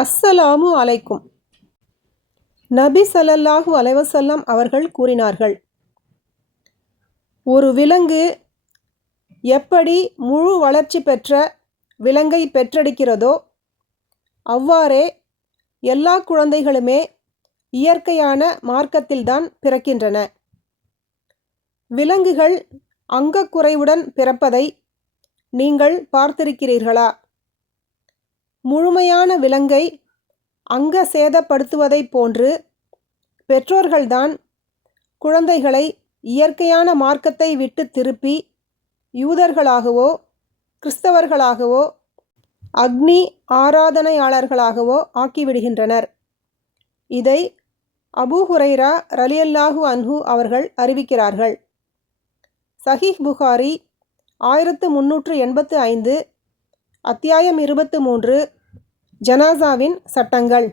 அஸ்ஸலாமு அலைக்கும். நபி ஸல்லல்லாஹு அலைஹி வஸல்லம் அவர்கள் கூறினார்கள், ஒரு விலங்கு எப்படி முழு வளர்ச்சி பெற்ற விலங்கை பெற்றெடுக்கிறதோ அவ்வாறே எல்லா குழந்தைகளுமே இயற்கையான மார்க்கத்தில்தான் பிறக்கின்றன. விலங்குகள் அங்கக்குறைவுடன் பிறப்பதை நீங்கள் பார்த்திருக்கிறீர்களா? முழுமையான விலங்கை அங்க சேதப்படுத்துவதைப் போன்று பெற்றோர்கள்தான் குழந்தைகளை இயற்கையான மார்க்கத்தை விட்டு திருப்பி யூதர்களாகவோ கிறிஸ்தவர்களாகவோ அக்னி ஆராதனையாளர்களாகவோ ஆக்கிவிடுகின்றனர். இதை அபூ ஹுரைரா ரலியல்லாஹு அன்ஹு அவர்கள் அறிவிக்கிறார்கள். சஹீஹ் புகாரி 1385, அத்தியாயம் 23, ஜனாசாவின் சட்டங்கள்.